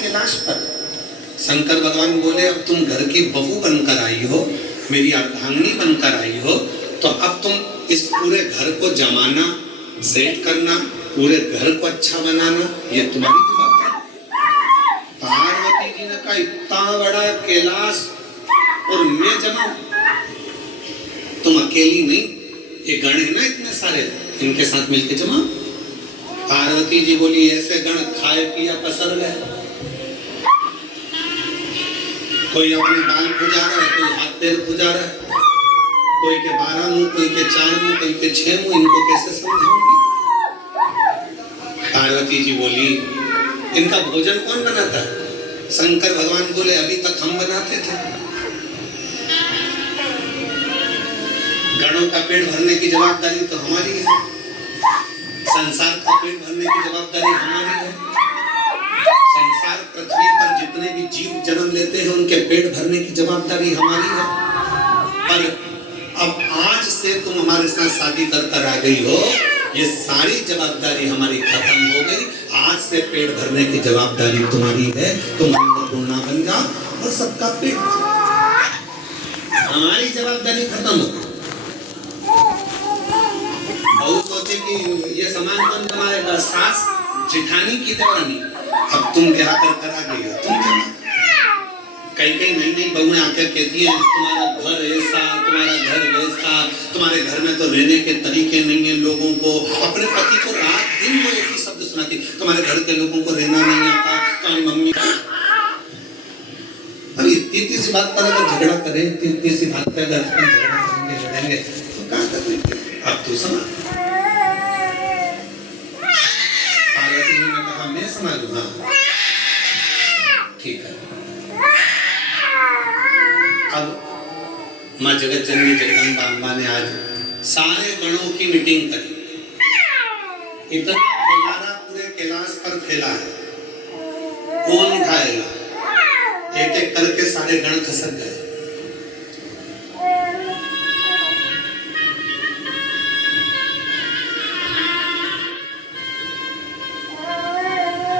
कैलाश पर। शंकर भगवान बोले अब तुम घर की बहू बनकर आई हो, मेरी अर्धांगिनी बनकर आई हो, तो अब तुम इस पूरे घर को जमाना, सेट करना, पूरे घर को अच्छा बनाना, ये तुम्हारी जवाबदारी। पार्वती जी ने कहा इतना बड़ा कैलाश और मैं जमाऊं? तुम अकेली नहीं, ये गण है ना इतने सारे, इनके साथ मिलके जमाओ। पार्वती जी बोली ऐसे गण खाए पिया पसर गए, कोई अपने बाल खुजा रहा है, कोई हाथ पैर खुजा रहा है, कोई के 12 मुंह, कोई के 4 मुंह, कोई के 6 मुंह, इनको कैसे समझाऊंगी? पार्वती जी बोली इनका भोजन कौन बनाता है? शंकर भगवान बोले अभी तक हम बनाते थे। गणों का पेट भरने की जवाबदारी तो हमारी है, संसार का पेट भरने की जवाबदारी हमारी है। संसार पृथ्वी पर जितने भी जीव जन्म लेते हैं उनके पेट भरने की जवाबदारी हमारी है। पर अब आज से तुम हमारे साथ शादी कर आ गई हो, ये सारी जवाबदारी हमारी खत्म हो गई। आज से पेट भरने की जवाबदारी तुम्हारी है, तुम अन्नपूर्णा बन जाओ और सबका पेट, हमारी जवाबदारी खत्म हो गई। बहू सोचे कि ये सामान कौन जमाएगा, सास जेठानी की देवरानी। अब तुम ब्याह कर आ गई हो, तुम जमा। कई नई नई बहुएं आकर कहती हैं तुम्हारा घर ऐसा, तुम्हारा घर वैसा, तुम्हारे घर में तो रहने के तरीके नहीं है लोगों को। अपने पति को रात दिन वो एक ही शब्द सुनाती, तुम्हारे घर के लोगों को रहना नहीं आता, तुम्हारी मम्मी। अरे इतनी सी बात पर अगर झगड़ा करें, इतनी सी बात पर अगर झगड़ा करेंगे, लड़ेंगे तो क्या करेंगे? अब तू समझ। पार्वती ने कहा मैं संभालूंगा, ठीक है। अब माँ जगत जननी जगदम्बा अम्बा ने आज सारे गणों की मीटिंग करी। इतना खिलारा पूरे कैलाश पर फैला है, कौन उठाएगा? एक एक करके सारे गण खसक गए।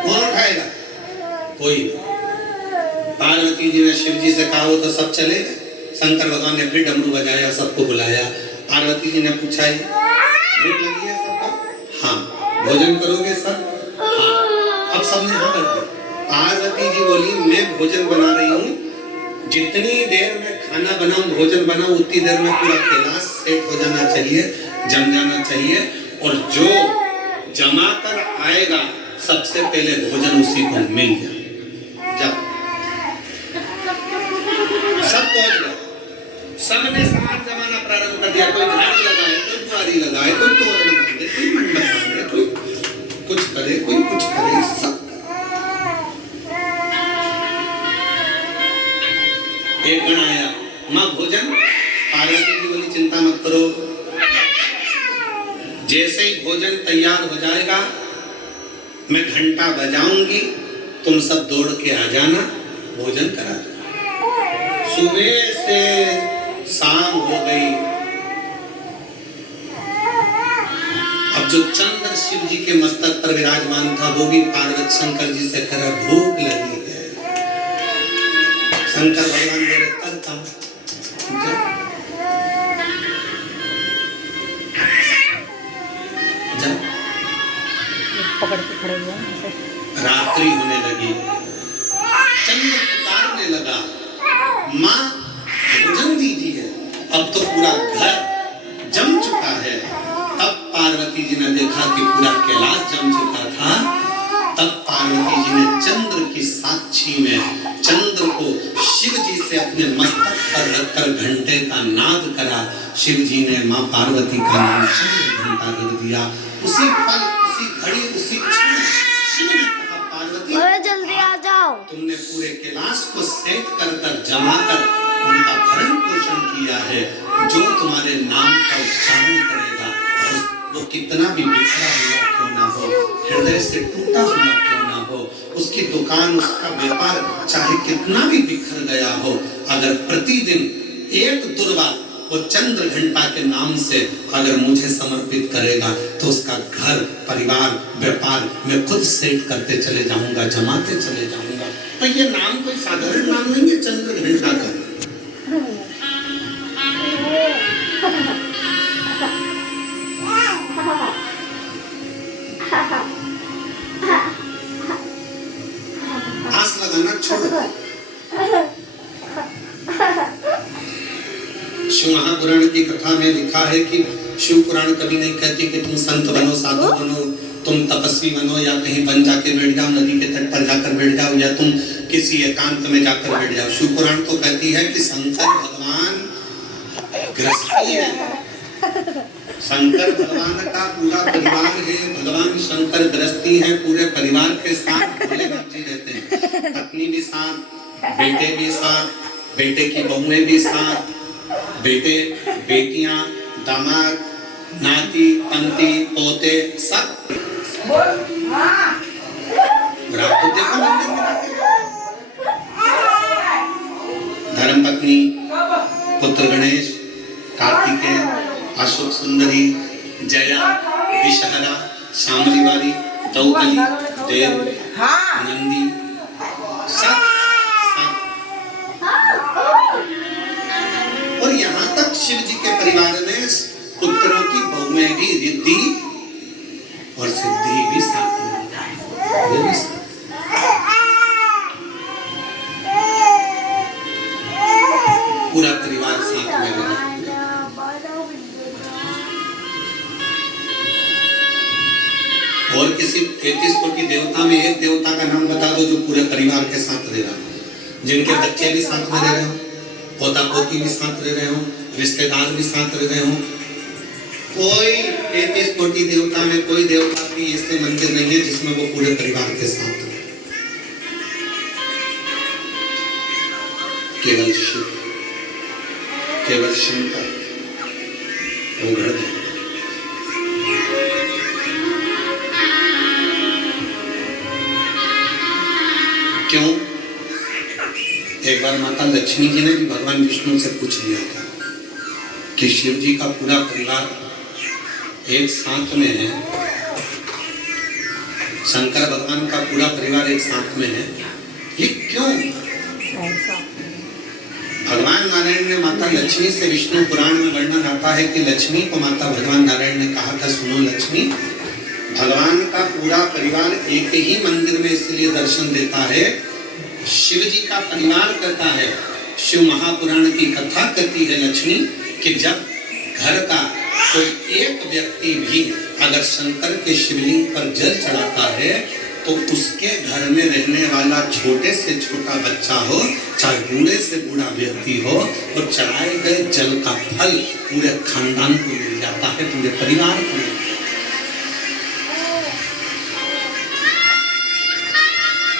कौन उठाएगा? कोई नहीं। पार्वती जी ने शिव जी से कहा वो तो सब चले गए। शंकर भगवान ने फिर डमरू बजाया, सबको बुलाया। पार्वती जी ने पूछा भूख लगी है सबको? हाँ। भोजन करोगे सब? हाँ। अब सबने हाँ कर दिया। पार्वती जी बोली मैं भोजन बना रही हूँ, जितनी देर में खाना बनाऊं, भोजन बनाऊं, उतनी देर में पूरा कैलाश सेट हो जाना चाहिए, जम जाना चाहिए, और जो जमा कर आएगा सबसे पहले भोजन उसी को मिल जाए। जब सब पहुंच गए, सबने सामान जमाना प्रारंभ कर दिया। कोई झाड़ू लगाए, कोई बुआरी लगाए, कोई तोरण बांधे, कोई मंडप बांधे, कोई कुछ करे, कोई कुछ करे, सब। एक गण आया, माँ भोजन। पार्वती जी बोली चिंता मत करो, जैसे ही भोजन तैयार हो जाएगा मैं घंटा बजाऊंगी, तुम सब दौड़ के आ जाना, भोजन करा दो। सुबह से शाम हो गई। अब जो चंद्र शिव जी के मस्तक पर विराजमान था वो भी पार्वती शंकर जी से कह रहा भूख लगी है। शंकर भगवान बोले करता हूं, पकड़ के खड़े हुए। रात्रि होने लगी, चंद्र पुकारने लगा, माँ भोजन दीजिए। अब तो पूरा घर जम चुका है। तब पार्वती जी ने देखा कि पूरा कैलाश जम चुका था। तब पार्वती जी ने चंद्र की साक्षी में चंद्र को शिव जी से अपने मस्तक पर रखकर घंटे का नाद करा। शिव जी ने माँ पार्वती का नाम चंद्र घंटा कर दिया। उसी पल, उसी घड़ी, उसी क्षण शिव ने कहा पार्वती जल्दी आ जाओ। तुमने पूरे कैलाश को सेट कर जमा कर उनका भरण पोषण किया है। जो तुम्हारे नाम का उच्चारण करेगा वो कितना भी बिखरा हुआ क्यों ना हो, हृदय से टूटा हुआ क्यों ना हो, उसकी दुकान, उसका व्यापार चाहे कितना भी बिखर गया हो, अगर प्रतिदिन एक दुर्वा वो चंद्र घंटा के नाम से अगर मुझे समर्पित करेगा तो उसका घर, परिवार, व्यापार मैं खुद सेट करते चले जाऊंगा, जमाते चले जाऊंगा। तो ये नाम कोई साधारण नाम नहीं है चंद्र घंटा का। आस लगाना छोड़ो। शिव महापुराण की कथा में लिखा है कि शिव पुराण कभी नहीं कहती कि तुम संत बनो, साधु बनो, तुम तपस्वी बनो, या कहीं वन जाके बैठ जाओ, नदी के तट पर जाकर बैठ जाओ, या तुम किसी एकांत में जाकर बैठ जाओ। शिव पुराण तो कहती है कि शंकर भगवान गृहस्थी है, शंकर भगवान का पूरा परिवार है, भगवान शंकर गृहस्थी है, पूरे परिवार के साथ भोलेनाथ जी रहते हैं, पत्नी भी साथ, बेटे भी साथ, बेटे की बहुएं भी साथ, बेटे बेटियां, दामाद, नाती, पंती, पोते सब। रात को देखो मंदिर में जाके धर्मपत्नी, पुत्र गणेश, कार्तिकेय, अशोक सुंदरी, जया, विषहरा, शामली वाली, दौकली, देव, नंदी, सब। और यहाँ तक शिव जी के परिवार में पुत्रों की बहुएं भी रिद्धि और सिद्धि भी साथ में, वो भी साथ। पूरा परिवार साथ में रहा। और किसी 33 कोटि देवता में एक देवता का नाम बता दो जो पूरे परिवार के साथ रह रहा, जिनके बच्चे भी साथ में रह रहे हो, पोता पोती भी साथ रह रहे हो, रिश्तेदार भी साथ रह रहे हो। कोई 33 कोटि देवता में कोई देवता भी ऐसे मंदिर नहीं है जिसमें वो पूरे परिवार के साथ रहे। केवल शिव, केवल शंकर, वो घर है। क्यों? एक बार माता लक्ष्मी जी ने भी भगवान विष्णु से पूछ लिया था कि शिव जी का पूरा परिवार एक साथ में है, शंकर भगवान का पूरा परिवार एक साथ में है, ये क्यों? भगवान नारायण ने माता लक्ष्मी से विष्णु पुराण में वर्णन आता है कि लक्ष्मी को माता भगवान नारायण ने कहा था, सुनो लक्ष्मी, भगवान का पूरा परिवार एक ही मंदिर में इसलिए दर्शन देता है, शिव जी का परिवार कहता है, शिव महापुराण की कथा कहती है लक्ष्मी कि जब घर का कोई एक व्यक्ति भी अगर शंकर के शिवलिंग पर जल चढ़ाता है तो उसके घर में रहने वाला छोटे से छोटा बच्चा हो, चाहे बूढ़े से बूढ़ा व्यक्ति हो, और चढ़ाए गए जल का फल पूरे खानदान को मिल जाता है, पूरे परिवार को।